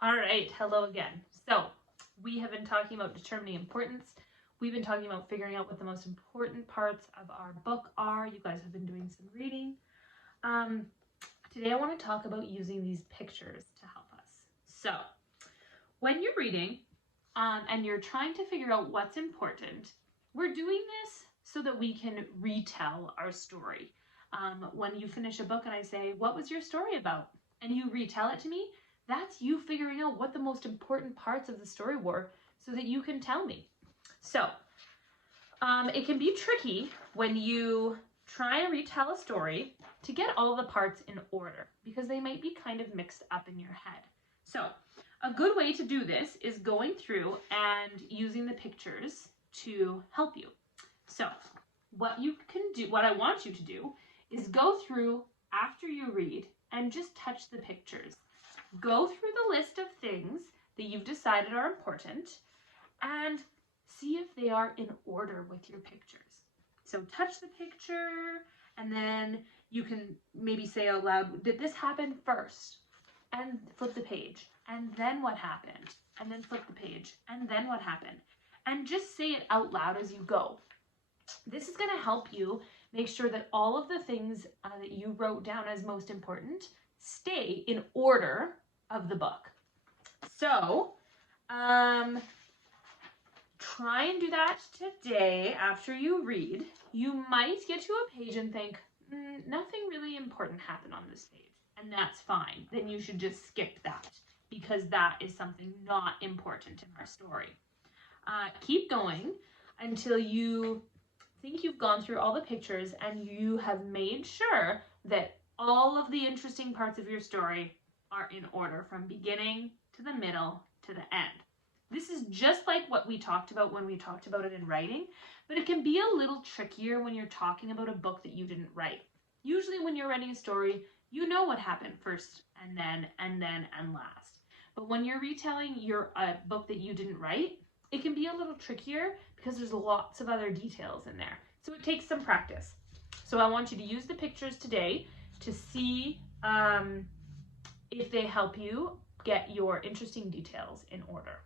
All right, hello again. So we have been talking about determining importance. We've been talking about figuring out what the most important parts of our book are. You guys have been doing some reading. Today I want to talk about using these pictures to help us. So when you're reading and you're trying to figure out what's important, we're doing this so that we can retell our story. When you finish a book and I say, what was your story about? And you retell it to me, that's you figuring out what the most important parts of the story were so that you can tell me. So it can be tricky when you try and retell a story to get all the parts in order because they might be kind of mixed up in your head. So a good way to do this is going through and using the pictures to help you. So what you can do, what I want you to do is go through after you read and just touch the pictures. Go through the list of things that you've decided are important and see if they are in order with your pictures. So touch the picture and then you can maybe say out loud, did this happen first? And flip the page. And then what happened? And then flip the page. And then what happened? And just say it out loud as you go. This is going to help you make sure that all of the things that you wrote down as most important stay in order of the book. So, try and do that today after you read. You might get to a page and think, nothing really important happened on this page, and that's fine. Then you should just skip that because that is something not important in our story. Keep going until you think you've gone through all the pictures and you have made sure that all of the interesting parts of your story are in order from beginning to the middle to the end. This is just like what we talked about when we talked about it in writing, but it can be a little trickier when you're talking about a book that you didn't write. Usually when you're writing a story, you know what happened first and last. But when you're retelling a book that you didn't write, it can be a little trickier because there's lots of other details in there. So it takes some practice. So I want you to use the pictures today to see if they help you get your interesting details in order.